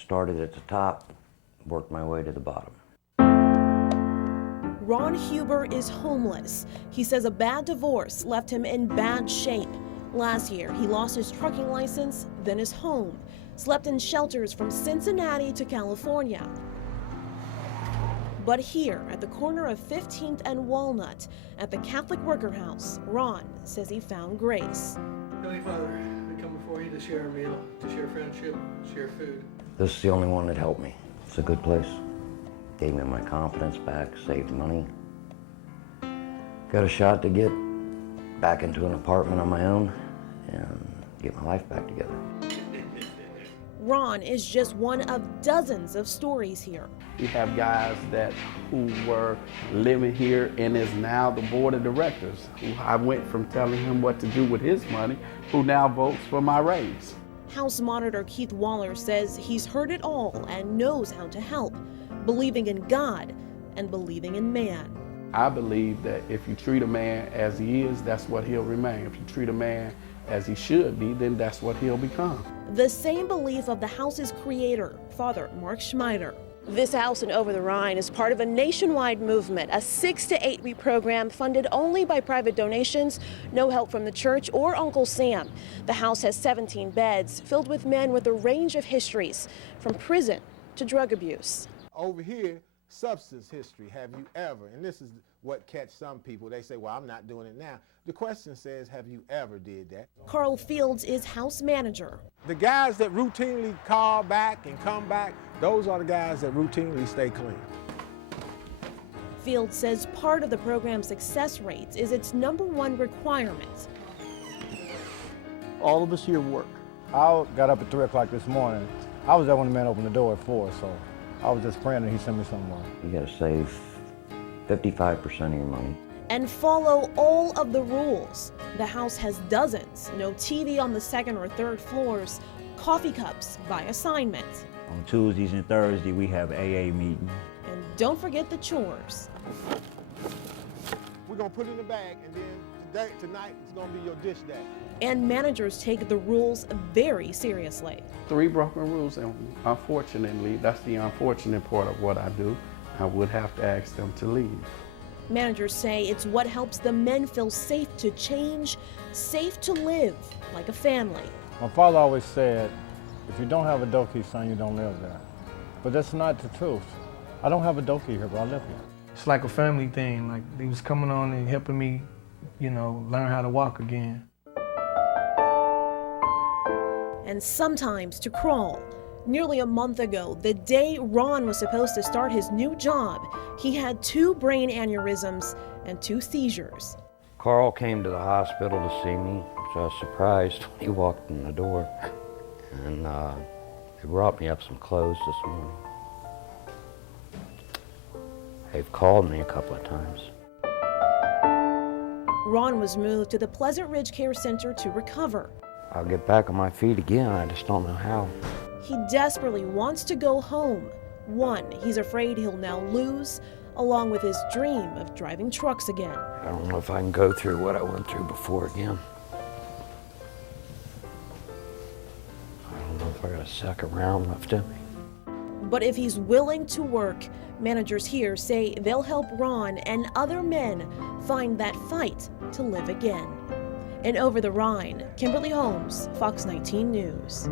started at the top, worked my way to the bottom. Ron Huber is homeless. He says a bad divorce left him in bad shape. Last year, he lost his trucking license, then his home, slept in shelters from Cincinnati to California. But here, at the corner of 15th and Walnut, at the Catholic Worker House, Ron says he found grace. Heavenly Father, we come before you to share a meal, to share friendship, share food. This is the only one that helped me. It's a good place. Gave me my confidence back, saved money. Got a shot to get back into an apartment on my own and get my life back together. Ron is just one of dozens of stories here. We have guys who were living here and is now the board of directors, who I went from telling him what to do with his money, who now votes for my raise. House Monitor Keith Waller says he's heard it all and knows how to help, believing in God and believing in man. I believe that if you treat a man as he is, that's what he'll remain. If you treat a man as he should be, then that's what he'll become. The same belief of the house's creator, Father Mark Schmeider. This house in Over the Rhine is part of a nationwide movement, a 6 to 8 week program funded only by private donations, no help from the church or Uncle Sam. The house has 17 beds filled with men with a range of histories, from prison to drug abuse. Over here, substance history. Have you ever? And this is what catch some people. They say, well, I'm not doing it now. The question says, have you ever did that? Carl Fields is house manager. The guys that routinely call back and come back, those are the guys that routinely stay clean. Fields says part of the program's success rates is its #1 requirement. All of us here work. I got up at 3 o'clock this morning. I was there when the man opened the door at 4, so I was just praying that he sent me somewhere. You gotta save 55% of your money. And follow all of the rules. The house has dozens. No TV on the 2nd or 3rd floors. Coffee cups by assignment. On Tuesdays and Thursdays, we have AA meeting. And don't forget the chores. We're gonna put it in the bag, and then tonight it's gonna be your dish day. And managers take the rules very seriously. 3 broken rules, and unfortunately, that's the unfortunate part of what I do. I would have to ask them to leave. Managers say it's what helps the men feel safe to change, safe to live like a family. My father always said, if you don't have a dokie, son, you don't live there. But that's not the truth. I don't have a dokie here, but I live here. It's like a family thing. Like he was coming on and helping me, learn how to walk again. And sometimes to crawl. Nearly a month ago, the day Ron was supposed to start his new job, he had 2 brain aneurysms and 2 seizures. Carl came to the hospital to see me, so I was surprised when he walked in the door. And they brought me up some clothes this morning. They've called me a couple of times. Ron was moved to the Pleasant Ridge Care Center to recover. I'll get back on my feet again, I just don't know how. He desperately wants to go home. One, he's afraid he'll now lose, along with his dream of driving trucks again. I don't know if I can go through what I went through before again. I don't know if I got a second round left in me. But if he's willing to work, managers here say they'll help Ron and other men find that fight to live again. In Over the Rhine, Kimberly Holmes, Fox 19 News.